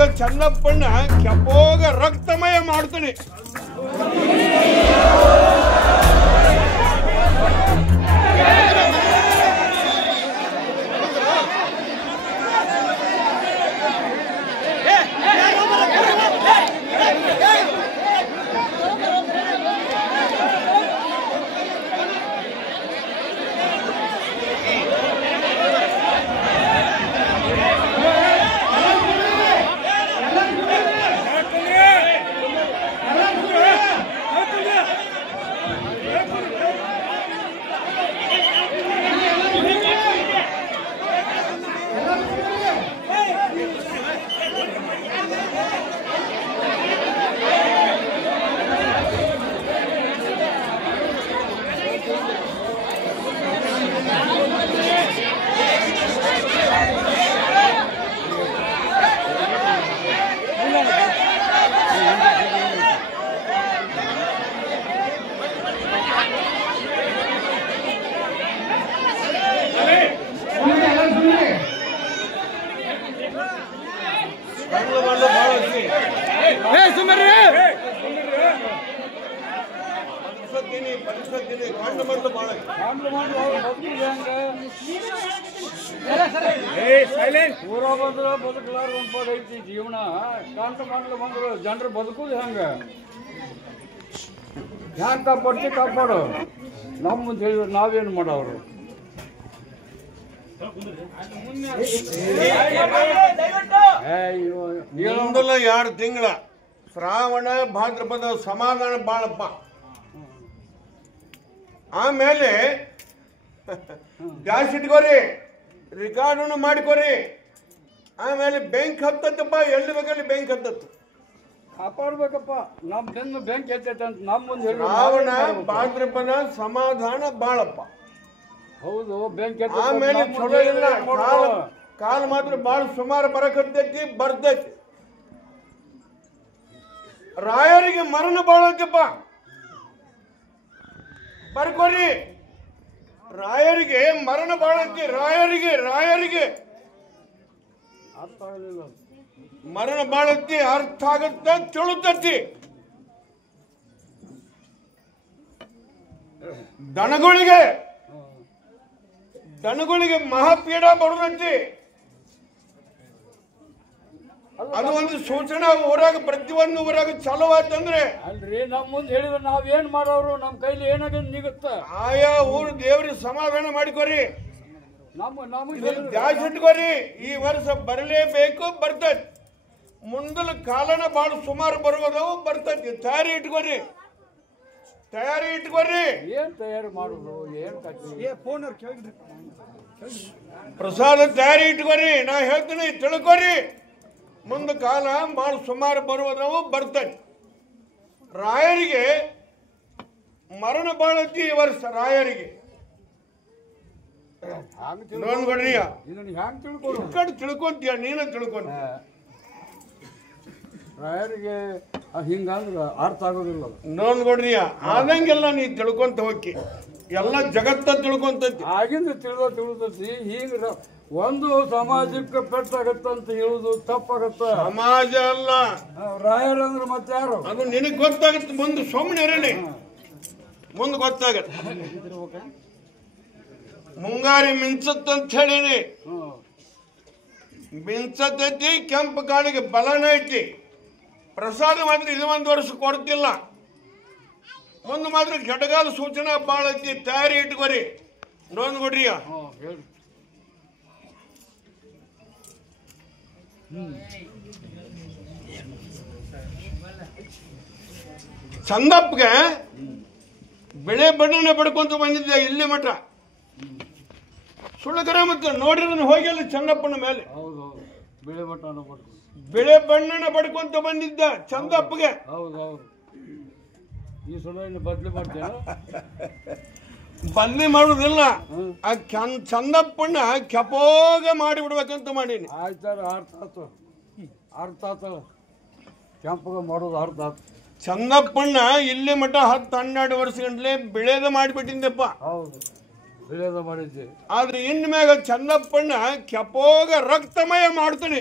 ಮ್ಯಾಗ ಚನ್ನಪ್ಪಣ್ಣ ಕೆಪೋಗ ರಕ್ತಮಯ ಮಾಡ್ತಾನೆ. ಊರ ಬಂದ್ರ ಬದುಕಲಾರ ಐತಿ ಜೀವನ. ಕಾಂತ ಮಾಡ್ಲು ಬಂದ್ರು ಜನರು ಬದುಕುದು ಹೆಂಗ ಕಾಪಾಡು. ನಮ್ಮ ಮುಂದೆ ಹೇಳಿದ್ರು ನಾವೇನು ಮಾಡೋರು? ಮುಂದಲ 2 ತಿಂಗಳ ಶ್ರಾವಣ ಭಾದ್ರಪದ ಸಮಾಧಾನ ಬಾಳಪ್ಪ. ಆಮೇಲೆ ಗ್ಯಾಸ್ ಇಟ್ಕೋರಿ, ರೆಕಾರ್ಡನ್ನು ಮಾಡಿಕೋರಿ. ಆಮೇಲೆ ಬೆಂಕಿ ಹತ್ತತ್ತಪ್ಪ, ಎಲ್ಲಿ ಬೇಕಲ್ಲಿ ಬೆಂಕಿ ಹತ್ತತ್ತು. ಕಾಪಾಡ್ಬೇಕಪ್ಪ. ನಮ್ಮ ಬೆನ್ನು ಬೆಂಕಿ ಹತ್ತೈತೆ ಅಂತ ನಮ್ಮ ಮುಂದೆ ಶ್ರಾವಣ ಭಾದ್ರಪದ ಸಮಾಧಾನ ಬಾಳಪ್ಪ. ಹೌದು, ಬೆಂಕಿ ಆಮೇಲೆ ಚಲೋ ಇಲ್ಲ. ಕಾಲ ಮಾತ್ರ ಬಾಳ ಸುಮಾರು ಬರಕತ್ತೈತಿ, ಬರ್ತೈತಿ. ರಾಯರಿಗೆ ಮರಣ ಬಾಳತ್ತಪ್ಪ, ಬರ್ಕೋರಿ. ರಾಯರಿಗೆ ಮರಣ ಬಾಳತ್ತಿ. ರಾಯರಿಗೆ ಅರ್ಥ ಆಗಲಿಲ್ಲ. ಮರಣ ಬಾಳತ್ತಿ, ಅರ್ಥ ಆಗತ್ತ, ತಿಳುತ್ತತಿ. ದನಗಳಿಗೆ ಮಹಾಪೀಡ ಬರುದತ್ತಿ. ಅದು ಒಂದು ಸೂಚನಾ ಊರಾಗ, ಪ್ರತಿಯೊಂದು ಊರಾಗ ಚಲೋ ಆತಂದ್ರೆ ಅಲ್ರಿ ನಮ್ಮ ಮುಂದೆ ಹೇಳಿದ್ರೆ ನಾವೇನ್ ಮಾಡೋರು? ನಮ್ಮ ಕೈಲಿ ಏನಾಗ ನಿಗುತ್ತ? ಆಯಾ ಊರು ದೇವ್ರಿಗೆ ಸಮಾಧಾನ ಮಾಡಿಕೋರಿ, ನಮಗೆ ದ್ಯಾಸ್ ಇಟ್ಕೋರಿ. ಈ ವರ್ಷ ಬರಲೇಬೇಕು, ಬರ್ತೈತಿ. ಮುಂದಲ ಕಾಲನ ಬಾಳ ಸುಮಾರು ಬರುವುದವು, ಬರ್ತೈತಿ. ತಯಾರಿ ಇಟ್ಕೋರಿ. ಏನ್ ತಯಾರಿ ಮಾಡುದು? ಏನ್ ಪ್ರಸಾದ ತಯಾರಿ ಇಟ್ಕೋರಿ. ನಾ ಹೇಳ್ತೀನಿ, ತಿಳ್ಕೊರಿ. ಮುಂದ ಕಾಲ ಬಾಳ ಸುಮಾರು ಬರುವುದವು, ಬರ್ತೈತಿ. ರಾಯರಿಗೆ ಮರಣ ಬಾಳತಿ ಈ ವರ್ಷ. ರಾಯರಿಗೆ ನೋಡ್ಕೊಡ್ರಿ. ತಿಳ್ಕೊಂತೀಯ, ನೀನ ತಿಳ್ಕೊಂತ. ರಾಯರಿಗೆ ಹಿಂಗಂದ್ರ ಅರ್ಥ ಆಗೋದಿಲ್ಲ. ನೋಡ್ಕೊಡ್ರಿ, ಆದಂಗೆಲ್ಲ ನೀ ತಿಳ್ಕೊಂತ ಹೋಗಿ. ಎಲ್ಲ ಜಗತ್ತ ತಿಳ್ಕೊಂತೈತಿ. ಆಗಿಂದ ತಿಳಿದೈತಿ. ಹಿಂಗ ಒಂದು ಸಮಾಜಕ್ಕೆ ಪೆಟ್ಟಾಗತ್ತಂತ ಹೇಳುದು ತಪ್ಪಾಗತ್ತ. ಸಮಾಜ ಅಲ್ಲ ರಾಯರಂದ್ರ ಮತ್ತೆ ಯಾರು? ಅದು ನಿನಗ್ ಗೊತ್ತಾಗತ್ತೆ. ಮುಂದೆ ಸುಮ್ಮನೆ ಇರಲಿ, ಮುಂದೆ ಗೊತ್ತಾಗತ್ತೆ. ಮುಂಗಾರಿ ಮಿಂಚತ್ತಂತ ಹೇಳಿನಿ. ಮಿಂಚತೈತಿ, ಕೆಂಪು ಕಾಳಿಗೆ ಬಲನ ಐತಿ. ಪ್ರಸಾದ ಮಾತ್ರ ಇದು 1 ವರ್ಷ ಕೊಡ್ತಿಲ್ಲ. ಮುಂದೆ ಮಾತ್ರ ಘಟಗಾಲ ಸೂಚನಾ ಬಾಳ ಐತಿ. ತಯಾರಿ ಇಟ್ಕೋರಿ. ನೋಡ್ಕೊಡ್ರಿ. ಚಂದಪ್ಪಗೆ ಬೆಳೆ ಬಣ್ಣನ ಪಡ್ಕೊಂತ ಬಂದಿದ್ದೆ ಇಲ್ಲಿ ಮಠ. ಸುಳ್ಳಕರ ಮತ್ತೆ ನೋಡಿರೋದನ್ನ ಹೋಗಿಲ್ಲ ಚಂದಪ್ಪನ ಮೇಲೆ. ಬೆಳೆ ಬಣ್ಣನ ಪಡ್ಕೊಂತ ಬಂದಿದ್ದ ಚಂದಪ್ಪಗೆ. ಬದಲಿ ಮಾಡುದಿಲ್ಲ. ಆ ಚಂದಪ್ಪಣ್ಣ ಕೆಪೋಗ ಮಾಡಿ ಬಿಡ್ಬೇಕಂತ ಮಾಡೀನಿ. ಆಯ್ತಾರ, ಅರ್ಥ ಆತ. ಕೆಂಪಗ ಮಾಡೋದು ಅರ್ಥ ಆತ. ಚಂದಪ್ಪಣ್ಣ ಇಲ್ಲಿ ಮಠ 10-12 ವರ್ಷ ಗಂಟ್ಲೆ ಬೆಳೆದ ಮಾಡಿಬಿಟ್ಟಿದ್ದಪ್ಪ. ಹೌದು, ಬೆಳೆದ ಮಾಡಿದ್ದೆ. ಆದ್ರೆ ಇನ್ ಮ್ಯಾಗ ಚಂದಪ್ಪಣ್ಣ ಕೆಪೋಗ ರಕ್ತಮಯ ಮಾಡ್ತಾನೆ.